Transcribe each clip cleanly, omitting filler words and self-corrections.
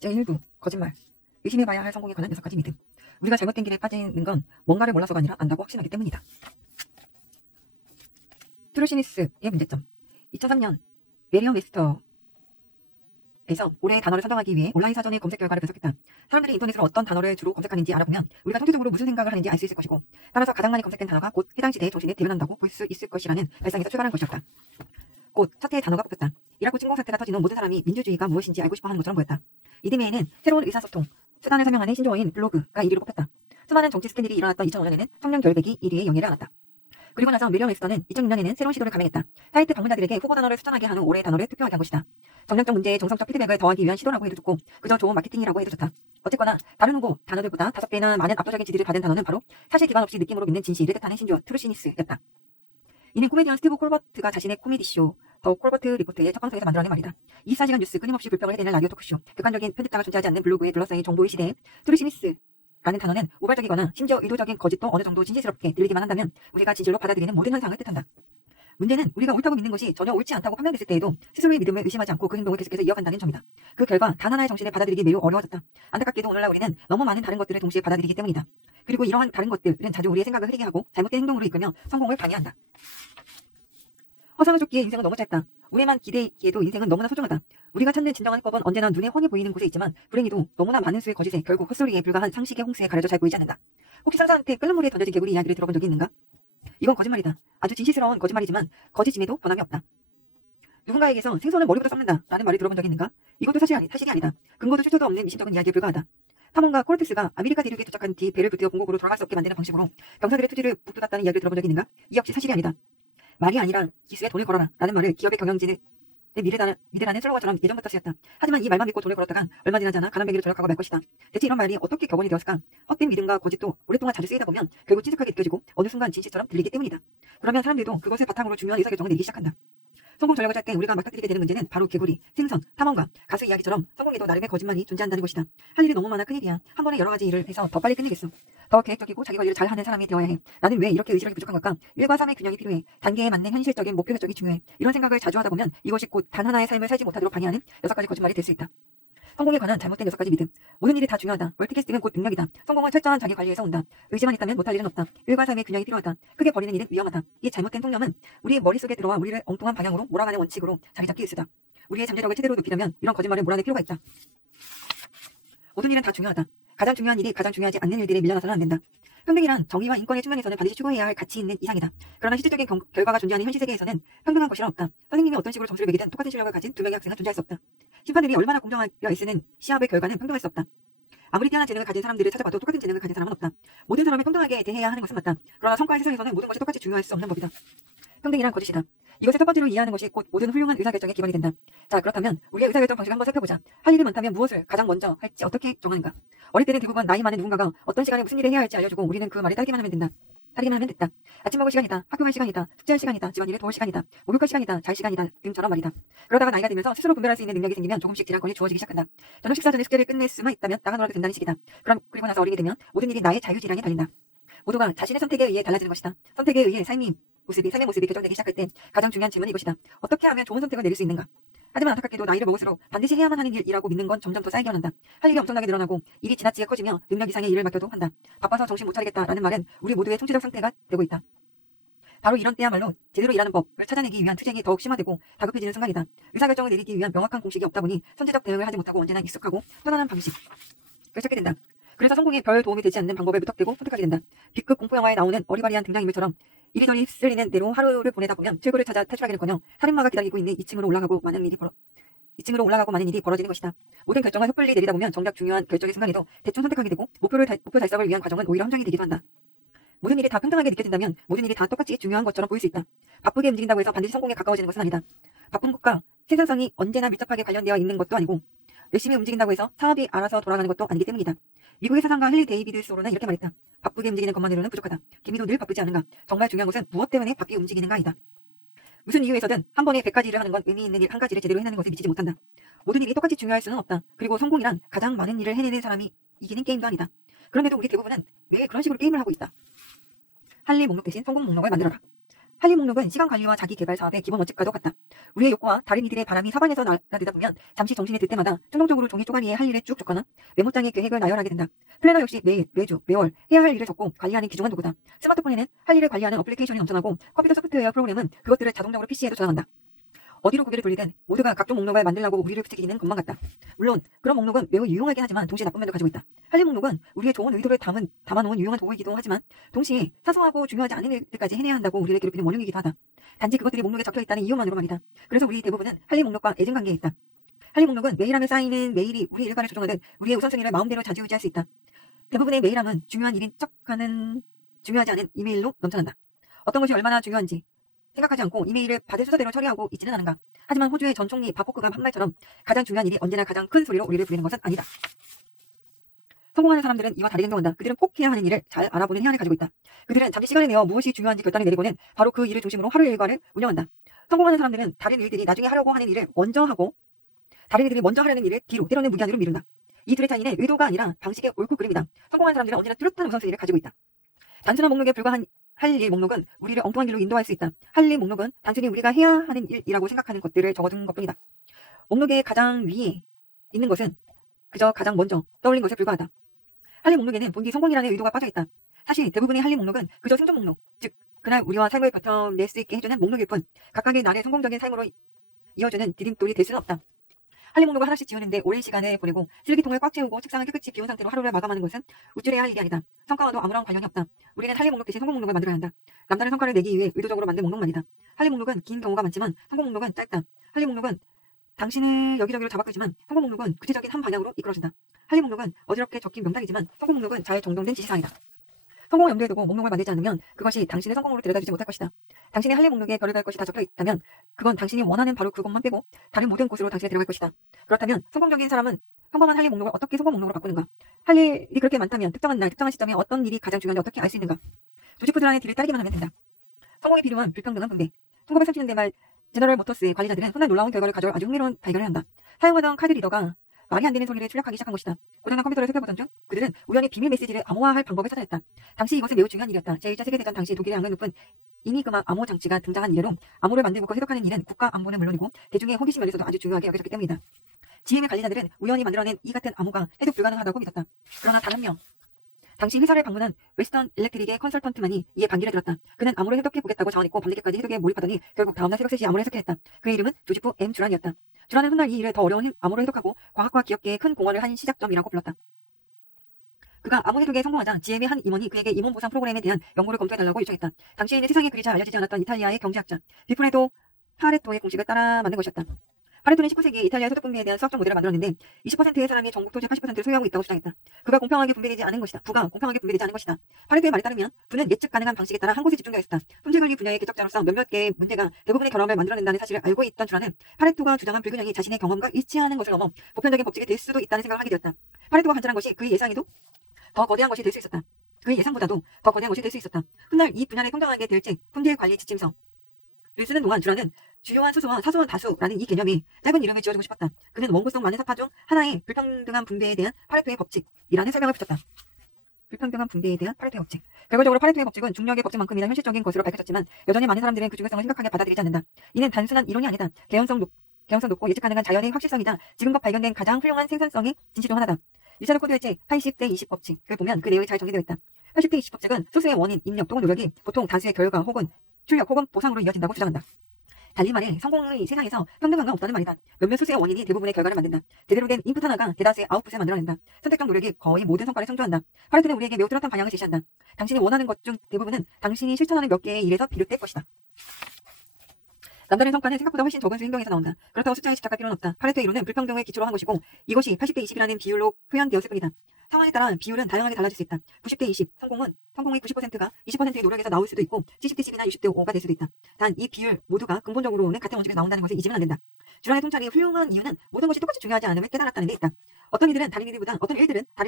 제1부 거짓말. 의심해봐야 할 성공에 관한 6가지 믿음. 우리가 잘못된 길에 빠지는 건 뭔가를 몰라서가 아니라 안다고 확신하기 때문이다. 트루시니스의 문제점. 2003년 메리엄 웨스터에서 올해의 단어를 선정하기 위해 온라인 사전의 검색 결과를 분석했다. 사람들이 인터넷으로 어떤 단어를 주로 검색하는지 알아보면 우리가 통계적으로 무슨 생각을 하는지 알 수 있을 것이고, 따라서 가장 많이 검색된 단어가 곧 해당 시대의 정신에 대변한다고 볼 수 있을 것이라는 발상에서 출발한 것이었다. 곧 첫 해의 단어가 뽑혔다. 이라크 침공 사태가 터진 후 모든 사람이 민주주의가 무엇인지 알고 싶어하는 것처럼 보였다. 이듬해에는 새로운 의사소통 수단을 설명하는 신조어인 블로그가 1위로 뽑혔다. 수많은 정치 스캔들이 일어났던 2005년에는 청년 결백이 1위의 영예를 안았다. 그리고 나서 메리엄 웹스터는 2006년에는 새로운 시도를 감행했다. 사이트 방문자들에게 후보 단어를 추천하게 하는 올해의 단어를 투표하게 한 것이다. 정량적 문제에 정성적 피드백을 더하기 위한 시도라고 해도 좋고, 그저 좋은 마케팅이라고 해도 좋다. 어쨌거나 다른 후보 단어들보다 5배나 많은 압도적인 지지를 받은 단어는 바로 사실 기반 없이 느낌으로 믿는 진실을 뜻하는 신조어 트루시니스였다. 이는 코미디언 스티브 콜버트가 자신의 코미디쇼 더 콜버트 리포트의 첫 방송에서 만들어낸 말이다. 24시간 뉴스, 끊임없이 불평을 해대는 라디오 토크쇼, 객관적인 편집자가 존재하지 않는 블로그에 둘러싸인 정보의 시대에 트루시니스라는 단어는 우발적이거나 심지어 의도적인 거짓도 어느 정도 진실스럽게 들리기만 한다면 우리가 진실로 받아들이는 모든 현상을 뜻한다. 문제는 우리가 옳다고 믿는 것이 전혀 옳지 않다고 판명됐을 때에도 스스로의 믿음을 의심하지 않고 그 행동을 계속해서 이어간다는 점이다. 그 결과 단 하나의 정신을 받아들이기 매우 어려워졌다. 안타깝게도 오늘날 우리는 너무 많은 다른 것들을 동시에 받아들이기 때문이다. 그리고 이러한 다른 것들은 자주 우리의 생각을 흐리게 하고 잘못된 행동으로 이끌며 성공을 방해한다. 허상을 쫓기에 인생은 너무 짧다. 우리만 기대기에도 인생은 너무나 소중하다. 우리가 찾는 진정한 해법은 언제나 눈에 훤히 보이는 곳에 있지만 불행히도 너무나 많은 수의 거짓에 결국 헛소리에 불과한 상식의 홍수에 가려져 잘 보이지 않는다. 혹시 상사한테 끓는 물에 던져진 개구리 이야기를 들어본 적이 있는가? 이건 거짓말이다. 아주 진실스러운 거짓말이지만 거짓임에도 변함이 없다. 누군가에게서 생선을 머리부터 썩는다 라는 말을 들어본 적이 있는가? 이것도 사실이 아니다. 근거도 출처도 없는 미심쩍은 이야기에 불과하다. 탐험가 코르테스가 아메리카 대륙에 도착한 뒤 배를 불태워 본국으로 돌아갈 수 없게 만드는 방식으로 병사들의 투지를 북돋았다는 이야기를 들어본 적이 있는가? 이 역시 사실이 아니다. 말이 아니라 기수에 돈을 걸어라 라는 말을 기업의 경영진의 믿으라는 슬로건처럼 예전부터 쓰였다. 하지만 이 말만 믿고 돈을 걸었다간 얼마 지나지 않아 가난뱅이로 전락하고 말 것이다. 대체 이런 말이 어떻게 격언이 되었을까? 헛된 믿음과 거짓도 오랫동안 자주 쓰이다 보면 결국 찐득하게 느껴지고 어느 순간 진실처럼 들리기 때문이다. 그러면 사람들도 그것을 바탕으로 중요한 의사결정을 내리기 시작한다. 성공 전략을 짤 때 우리가 맞닥뜨리게 되는 문제는 바로 개구리, 생선, 탐험가, 가수 이야기처럼 성공에도 나름의 거짓말이 존재한다는 것이다. 할 일이 너무 많아 큰일이야. 한 번에 여러 가지 일을 해서 더 빨리 끝내겠어. 더 계획적이고 자기 관리를 잘하는 사람이 되어야 해. 나는 왜 이렇게 의지력이 부족한 걸까? 1과 3의 균형이 필요해. 단계에 맞는 현실적인 목표 설정이 중요해. 이런 생각을 자주 하다 보면 이것이 곧 단 하나의 삶을 살지 못하도록 방해하는 6가지 거짓말이 될 수 있다. 성공에 관한 잘못된 6가지 믿음. 모든 일이 다 중요하다. 멀티캐스팅은 곧 능력이다. 성공은 철저한 자기 관리에서 온다. 의지만 있다면 못할 일은 없다. 1과 3의 균형이 필요하다. 크게 버리는 일은 위험하다. 이 잘못된 통념은 우리의 머릿속에 들어와 우리를 엉뚱한 방향으로 몰아가는 원칙으로 자리 잡기 일쑤다. 우리의 잠재력을 최대로 높이려면 이런 거짓말을 몰아낼 필요가 있다. 모든 일은 다 중요하다. 가장 중요한 일이 가장 중요하지 않는 일들에 밀려나서는 안 된다. 평등이란 정의와 인권의 측면에서는 반드시 추구해야 할 가치 있는 이상이다. 그러나 실질적인 결과가 존재하는 현실 세계에서는 평등한 것이란 없다. 선생님이 어떤 식으로 점수를 매기든 똑같은 실력을 가진 2명의 학생은 존재할 수 없다. 심판들이 얼마나 공정하여 애쓰는 시합의 결과는 평등할 수 없다. 아무리 뛰어난 재능을 가진 사람들을 찾아봐도 똑같은 재능을 가진 사람은 없다. 모든 사람을 평등하게 대해야 하는 것은 맞다. 그러나 성과의 세상에서는 모든 것이 똑같이 중요할 수 없는 법이다. 평등이란 거짓이다. 이것을 첫 번째로 이해하는 것이 곧 모든 훌륭한 의사결정의 기반이 된다. 자, 그렇다면 우리의 의사결정 방식을 한번 살펴보자. 할 일이 많다면 무엇을 가장 먼저 할지 어떻게 정하는가? 어릴 때는 대부분 나이 많은 누군가가 어떤 시간에 무슨 일을 해야 할지 알려주고 우리는 그 말에 따르기만 하면 됐다. 아침 먹을 시간이다. 학교 갈 시간이다. 숙제할 시간이다. 집안일을 도울 시간이다. 목욕할 시간이다. 잘 시간이다. 등처럼 말이다. 그러다가 나이가 들면서 스스로 분별할 수 있는 능력이 생기면 조금씩 지나권이 주어지기 시작한다. 저녁 식사 전에 숙제를 끝낼 수만 있다면 나가 놀아도 된다는 시기다. 그리고 나서 어린이 되면 모든 일이 나의 자유지랑에 달린다. 모두가 자신의 선택에 의해 달라지는 것이다. 선택에 의해 삶의 모습이 결정되기 시작할 때 가장 중요한 질문은 이것이다. 어떻게 하면 좋은 선택을 내릴 수 있는가? 하지만 안타깝게도 나이를 먹을수록 반드시 해야만 하는 일이라고 믿는 건 점점 더 쌓이게 한다. 할 일이 엄청나게 늘어나고 일이 지나치게 커지며 능력 이상의 일을 맡겨도 한다. 바빠서 정신 못 차리겠다라는 말은 우리 모두의 총체적 상태가 되고 있다. 바로 이런 때야말로 제대로 일하는 법을 찾아내기 위한 투쟁이 더욱 심화되고 다급해지는 순간이다. 의사결정을 내리기 위한 명확한 공식이 없다 보니 선제적 대응을 하지 못하고 언제나 익숙하고 편안한 방식을 찾게 된다. 그래서 성공에 별 도움이 되지 않는 방법에 무턱대고 선택하게 된다. B급 공포영화에 나오는 어리바리한 등장인물처럼 이리저리 쓸리는 대로 하루를 보내다 보면 출구를 찾아 탈출하기는커녕 살인마가 기다리고 있는 2층으로 올라가고 많은 일이 벌어지는 것이다. 모든 결정을 섣불리 내리다 보면 정작 중요한 결정의 순간에도 대충 선택하게 되고 목표 달성을 위한 과정은 오히려 함정이 되기도 한다. 모든 일이 다 평등하게 느껴진다면 모든 일이 다 똑같이 중요한 것처럼 보일 수 있다. 바쁘게 움직인다고 해서 반드시 성공에 가까워지는 것은 아니다. 바쁜 것과 생산성이 언제나 밀접하게 관련되어 있는 것도 아니고 열심히 움직인다고 해서 사업이 알아서 돌아가는 것도 아니기 때문이다. 미국의 사상가 헨리 데이비드 소로는 이렇게 말했다. 바쁘게 움직이는 것만으로는 부족하다. 개미도 늘 바쁘지 않은가. 정말 중요한 것은 무엇 때문에 바쁘게 움직이는가이다. 무슨 이유에서든 한 번에 100가지 일을 하는 건 의미 있는 일 한 가지를 제대로 해내는 것에 미치지 못한다. 모든 일이 똑같이 중요할 수는 없다. 그리고 성공이란 가장 많은 일을 해내는 사람이 이기는 게임도 아니다. 그런데도 우리 대부분은 왜 그런 식으로 게임을 하고 있다. 할 일 목록 대신 성공 목록을 만들어라. 할 일 목록은 시간 관리와 자기 개발 사업의 기본 원칙과도 같다. 우리의 욕구와 다른 이들의 바람이 사방에서 날아들다 보면 잠시 정신이 들 때마다 충동적으로 종이 쪼가리에 할 일을 쭉 적거나 메모장에 계획을 나열하게 된다. 플래너 역시 매일, 매주, 매월 해야 할 일을 적고 관리하는 귀중한 도구다. 스마트폰에는 할 일을 관리하는 어플리케이션이 넘쳐나고 컴퓨터 소프트웨어 프로그램은 그것들을 자동적으로 PC에도 저장한다. 어디로 고개를 돌리든 모두가 각종 목록을 만들라고 우리를 부추기는 것만 같다. 물론 그런 목록은 매우 유용하긴 하지만 동시에 나쁜 면도 가지고 있다. 할 일 목록은 우리의 좋은 의도를 담아놓은 유용한 도구이기도 하지만 동시에 사소하고 중요하지 않은 일들까지 해내야 한다고 우리를 괴롭히는 원흉이기도 하다. 단지 그것들이 목록에 적혀있다는 이유만으로 말이다. 그래서 우리 대부분은 할 일 목록과 애증관계에 있다. 할 일 목록은 메일함에 쌓이는 메일이 우리 일과를 조종하듯 우리의 우선순위를 마음대로 좌지우지할 수 있다. 대부분의 메일함은 중요한 일인 척하는 중요하지 않은 이메일로 넘쳐난다. 어떤 것이 얼마나 중요한지 생각하지 않고 이메일을 받을 순서대로 처리하고 있지는 않은가. 하지만 호주의 전 총리 바포크가 한 말처럼 가장 중요한 일이 언제나 가장 큰 소리로 우리를 부리는 것은 아니다. 성공하는 사람들은 이와 다르게 행동한다. 그들은 꼭 해야 하는 일을 잘 알아보는 해안을 가지고 있다. 그들은 잠시 시간을 내어 무엇이 중요한지 결단을 내리고는 바로 그 일을 중심으로 하루 일과를 운영한다. 성공하는 사람들은 다른 일들이 나중에 하려고 하는 일을 먼저 하고 다른 일들이 먼저 하려는 일을 뒤로 때로는 무기한으로 미룬다. 이 둘의 차이는 의도가 아니라 방식의 옳고 그름이다. 성공하는 사람들은 언제나 뚜렷한 우선순위를 가지고 있다. 단순한 목록에 불과한 할 일 목록은 우리를 엉뚱한 길로 인도할 수 있다. 할 일 목록은 단순히 우리가 해야 하는 일이라고 생각하는 것들을 적어둔 것뿐이다. 목록의 가장 위에 있는 것은 그저 가장 먼저 떠올린 것에 불과하다. 할 일 목록에는 본디 성공이라는 의도가 빠져있다. 사실 대부분의 할 일 목록은 그저 생존 목록, 즉 그날 우리와 삶을 버텨낼 수 있게 해주는 목록일 뿐 각각의 날의 성공적인 삶으로 이어주는 디딤돌이 될 수는 없다. 할 일 목록을 하나씩 지우는데 오랜 시간을 보내고 쓰레기통을 꽉 채우고 책상을 깨끗이 비운 상태로 하루를 마감하는 것은 우쭐해야 할 일이 아니다. 성과와도 아무런 관련이 없다. 우리는 할 일 목록 대신 성공 목록을 만들어야 한다. 남다른 성과를 내기 위해 의도적으로 만든 목록만이다. 할 일 목록은 긴 경우가 많지만 성공 목록은 짧다. 할 일 목록은 당신을 여기저기로 잡아끌지만 성공 목록은 구체적인 한 방향으로 이끌어준다. 할 일 목록은 어지럽게 적힌 명당이지만 성공 목록은 잘 정돈된 지시사항이다. 성공을 염두에 두고 목록을 만들지 않으면 그것이 당신을 성공으로 데려다주지 못할 것이다. 당신의 할 일 목록에 별의별 것이 다 적혀 있다면 그건 당신이 원하는 바로 그것만 빼고 다른 모든 곳으로 당신을 데려갈 것이다. 그렇다면 성공적인 사람은 평범한 할 일 목록을 어떻게 성공 목록으로 바꾸는가? 할 일이 그렇게 많다면 특정한 날, 특정한 시점에 어떤 일이 가장 중요한지 어떻게 알 수 있는가? 조지푸드란의 뒤를 따르기만 하면 된다. 성공에 필요한 불평등한 분배. 1930년대 말 제너럴 모터스의 관리자들은 훗날 놀라운 결과를 가져올 아주 흥미로운 발견을 한다. 사용하던 카드 리더가 말이 안 되는 소리를 출력하기 시작한 것이다. 고장난 컴퓨터를 살펴보던 중 그들은 우연히 비밀 메시지를 암호화할 방법을 찾아냈다. 당시 이것은 매우 중요한 일이었다. 제1차 세계대전 당시 독일의 악명 높은 이니그마 암호 장치가 등장한 이래로 암호를 만들고 해석하는 일은 국가 안보는 물론이고 대중의 호기심 면에서도 아주 중요하게 여겨졌기 때문이다. GM의 관리자들은 우연히 만들어낸 이 같은 암호가 해독 불가능하다고 믿었다. 그러나 단 한 명. 당시 회사를 방문한 웨스턴 일렉트릭의 컨설턴트만이 이에 반기를 들었다. 그는 암호를 해독해 보겠다고 자원했고 밤늦게까지 해독에 몰입하더니 결국 다음날 새벽 3시에 암호를 해석해냈다. 그의 이름은 조지프 M. 주란이었다. 주란은 훗날 이 일을 더 어려운 암호를 해독하고 과학과 기업계에 큰 공헌을 한 시작점이라고 불렀다. 그가 암호 해독에 성공하자 GM의 한 임원이 그에게 임원 보상 프로그램에 대한 연구를 검토해달라고 요청했다. 당시에는 세상에 그리 잘 알려지지 않았던 이탈리아의 경제학자 비프레도 파레토의 공식을 따라 만든 것이었다. 파레토는 19세기에 이탈리아의 소득 분배에 대한 수학적 모델을 만들었는데 20%의 사람이 전국 토지의 80%를 소유하고 있다고 주장했다. 부가 공평하게 분배되지 않은 것이다. 파레토의 말에 따르면 부는 예측 가능한 방식에 따라 한 곳에 집중되어 있었다. 품질관리 분야의 개척자로서 몇몇 개의 문제가 대부분의 결함을 만들어낸다는 사실을 알고 있던 주라는 파레토가 주장한 불균형이 자신의 경험과 일치하는 것을 넘어 보편적인 법칙이 될 수도 있다는 생각을 하게 되었다. 파레토가 관찰한 것이 그의 예상에도 더 거대한 것이 될 수 있었다. 그의 예상보다도 더 거대한 것이 될 수 있었다. 훗날 이 분야를 성장하게 될 즉 품질관리 지침서를 쓰는 동안 주라는 주요한 수소와 사소한 다수라는 이 개념에 짧은 이름을 지어주고 싶었다. 그는 원구성 많은 사파 중 하나의 불평등한 분배에 대한 파레토의 법칙이라는 설명을 붙였다. 불평등한 분배에 대한 파레토의 법칙. 결과적으로 파레토의 법칙은 중력의 법칙만큼이나 현실적인 것으로 밝혀졌지만 여전히 많은 사람들은 그 중요성을 심각하게 받아들이지 않는다. 이는 단순한 이론이 아니다. 개연성 높고 예측 가능한 자연의 확실성이자 지금껏 발견된 가장 훌륭한 생산성의 진실 중 하나다. 리차드 코드의 80대 20 법칙을 보면 그 내용이 잘 정리되어 있다. 80대 20 법칙은 소수의 원인, 입력 또는 노력이 보통 다수의 결과 혹은 출력 혹은 보상으로 이어진다고 주장한다. 달리 말해 성공의 세상에서 평등한 건 없다는 말이다. 몇몇 소수의 원인이 대부분의 결과를 만든다. 제대로 된 인풋 하나가 대다수의 아웃풋을 만들어낸다. 선택적 노력이 거의 모든 성과를 창조한다. 파레토는 우리에게 매우 뚜렷한 방향을 제시한다. 당신이 원하는 것 중 대부분은 당신이 실천하는 몇 개의 일에서 비롯될 것이다. 남다른 성과는 생각보다 훨씬 적은 수 행동에서 나온다. 그렇다고 숫자에 집착할 필요는 없다. 파레토의 이론은 불평등을 기초로 한 것이고 이것이 80대 20이라는 비율로 표현되었을 뿐이다. 상황에 따라 비율은 다양하게 달라질 수 있다. 90대 20, 성공의 90%가 20%의 노력에서 나올 수도 있고 70대 10이나 60대 5가 될 수도 있다. 단 이 비율 모두가 근본적으로는 같은 원칙에서 나온다는 것을 잊으면 안 된다. 주란의 통찰이 훌륭한 이유는 모든 것이 똑같이 중요하지 않음을 깨달았다는 데 있다. 어떤 일들은 다른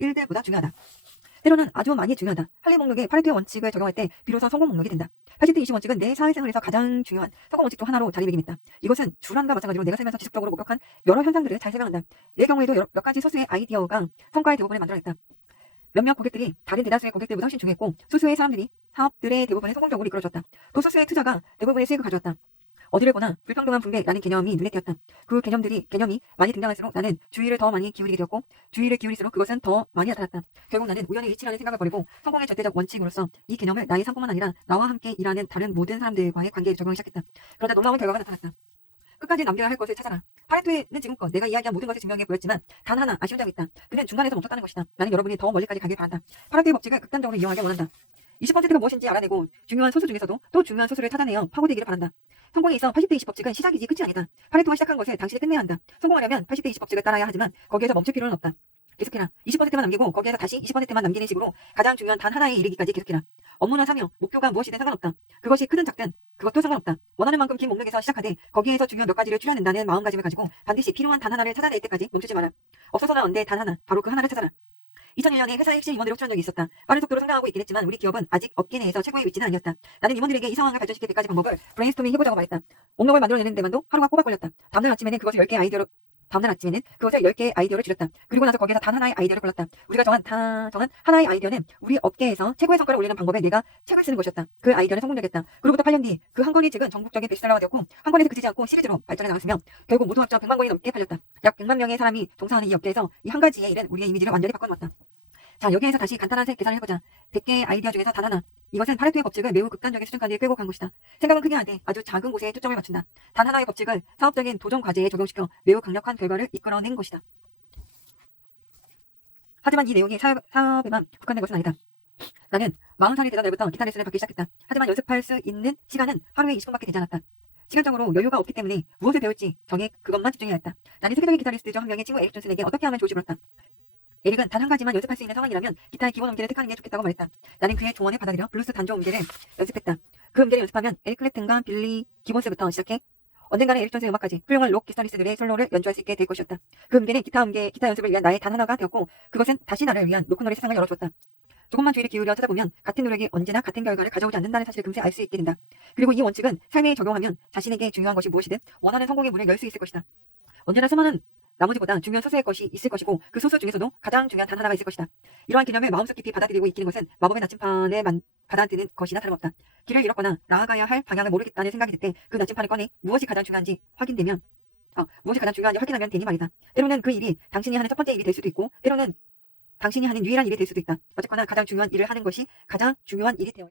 일들보다 중요하다. 때로는 아주 많이 중요하다. 할 일 목록에 파레토의 원칙을 적용할 때 비로소 성공 목록이 된다. 80대 20 원칙은 내 사회생활에서 가장 중요한 성공 원칙 중 하나로 자리매김했다. 이것은 주란과 마찬가지로 내가 살면서 지속적으로 목격한 여러 현상들을 잘 설명한다. 내 경우에도 몇 가지 소수의 아이디어가 성과의 대부분을 만들어냈다. 몇몇 고객들이 다른 대다수의 고객들보다 훨씬 중요했고 소수의 사람들이 사업들의 대부분을 성공적으로 이끌어줬다. 또 소수의 투자가 대부분의 수익을 가져왔다. 어디를 보나 불평등한 분배라는 개념이 눈에 띄었다. 그 개념이 많이 등장할수록 나는 주의를 더 많이 기울이게 되었고 주의를 기울일수록 그것은 더 많이 나타났다. 결국 나는 우연의 위치라는 생각을 버리고 성공의 절대적 원칙으로서 이 개념을 나의 성공만 아니라 나와 함께 일하는 다른 모든 사람들과의 관계에 적용하기 시작했다. 그러자 놀라운 결과가 나타났다. 끝까지 남겨야 할 것을 찾아라. 파레토는 지금껏 내가 이야기한 모든 것을 증명해 보였지만 단 하나 아쉬운 점이 있다. 그는 중간에서 멈췄다는 것이다. 나는 여러분이 더 멀리까지 가길 바란다. 파레토의 법칙을 극단적으로 이용하길 원한다. 20%가 무엇인지 알아내고 중요한 소수 중에서도 또 중요한 소수를 찾아내어 파고들기를 바란다. 성공에 있어 80대 20 법칙은 시작이지 끝이 아니다. 파레토가 시작한 것을 당신이 끝내야 한다. 성공하려면 80대 20 법칙을 따라야 하지만 거기에서 멈출 필요는 없다. 계속해라. 20%만 남기고 거기에서 다시 20%만 남기는 식으로 가장 중요한 단 하나에 이르기까지 계속해라. 업무나 사명, 목표가 무엇이든 상관없다. 그것이 크든 작든 그것도 상관없다. 원하는 만큼 긴 목록에서 시작하되 거기에서 중요한 몇 가지를 추려낸다는 마음가짐을 가지고 반드시 필요한 단 하나를 찾아낼 때까지 멈추지 마라. 없어서는 안 돼 단 하나. 바로 그 하나를 찾아라. 2001년에 회사의 핵심 임원으로 출연 적이 있었다. 빠른 속도로 성장하고 있긴 했지만 우리 기업은 아직 업계 내에서 최고의 위치는 아니었다. 나는 임원들에게 이 상황을 발전시킬 때까지 방법을 브레인스토밍 해보자고 말했다. 목록을 만들어내는 데만도 하루가 꼬박 걸렸다. 다음날 아침에는 그것을 10개의 아이디어를 줄였다. 그리고 나서 거기에서 단 하나의 아이디어를 골랐다. 우리가 정한 하나의 아이디어는 우리 업계에서 최고의 성과를 올리는 방법에 내가 책을 쓰는 것이었다. 그 아이디어는 성공적이었다. 그로부터 8년 뒤 그 한 권의 책은 전국적인 베스트셀러가 되었고 한 권에서 그치지 않고 시리즈로 발전해 나갔으며 결국 모두 합쳐 100만 권이 넘게 팔렸다. 약 100만 명의 사람이 종사하는 이 업계에서 이 한 가지의 일은 우리의 이미지를 완전히 바꿔놓았다. 자, 여기에서 다시 간단한 계산을 해보자. 100개의 아이디어 중에서 단 하나. 이것은 파레토의 법칙을 매우 극단적인 수준까지 끌고 간 것이다. 생각은 크게 하되 아주 작은 곳에 초점을 맞춘다. 단 하나의 법칙을 사업적인 도전 과제에 적용시켜 매우 강력한 결과를 이끌어낸 것이다. 하지만 이 내용이 사업에만 국한된 것은 아니다. 나는 40살이 되던 날부터 기타 레슨을 받기 시작했다. 하지만 연습할 수 있는 시간은 하루에 20분밖에 되지 않았다. 시간적으로 여유가 없기 때문에 무엇을 배울지 정해 그것만 집중해야 했다. 나는 세계적인 기타리스트 중 한 명의 친구 에릭 존슨에게 어떻게 하면 좋을지 물었다. 에릭은 단 한 가지만 연습할 수 있는 상황이라면 기타의 기본 음계를 택하는 게 좋겠다고 말했다. 나는 그의 조언을 받아들여 블루스 단조 음계를 연습했다. 그 음계를 연습하면 에릭 클랩튼과 빌리 기본스부터 시작해 언젠가는 에릭 존슨의 음악까지 훌륭한 록 기타리스트들의 솔로를 연주할 수 있게 될 것이었다. 그 음계는 기타 연습을 위한 나의 단 하나가 되었고 그것은 다시 나를 위한 로큰롤의 세상을 열어주었다. 조금만 주의를 기울여 찾아보면 같은 노력이 언제나 같은 결과를 가져오지 않는다는 사실을 금세 알 수 있게 된다. 그리고 이 원칙은 삶에 적용하면 자신에게 중요한 것이 무엇이든 원하는 성공의 문을 열 수 있을 것이다. 언제나 수많은 나머지보다 중요한 소수의 것이 있을 것이고 그 소수 중에서도 가장 중요한 단 하나가 있을 것이다. 이러한 개념을 마음속 깊이 받아들이고 익히는 것은 마법의 나침판을 받아들이는 것이나 다름없다. 길을 잃었거나 나아가야 할 방향을 모르겠다는 생각이 들 때 그 나침판을 꺼내 무엇이 가장 중요한지 확인하면 되니 말이다. 때로는 그 일이 당신이 하는 첫 번째 일이 될 수도 있고 때로는 당신이 하는 유일한 일이 될 수도 있다. 어쨌거나 가장 중요한 일을 하는 것이 가장 중요한 일이 되어